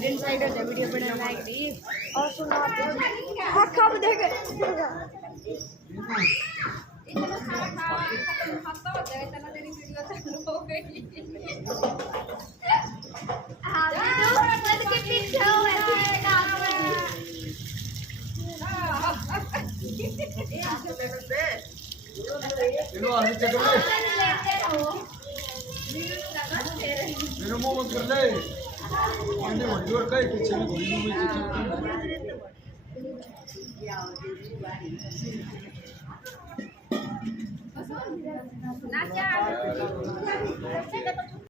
inside है video banana like the और सुना आखा में देख मेरे मुंह मत कर ले मैंने जोर कई पीछे में घोड़ी में नाचा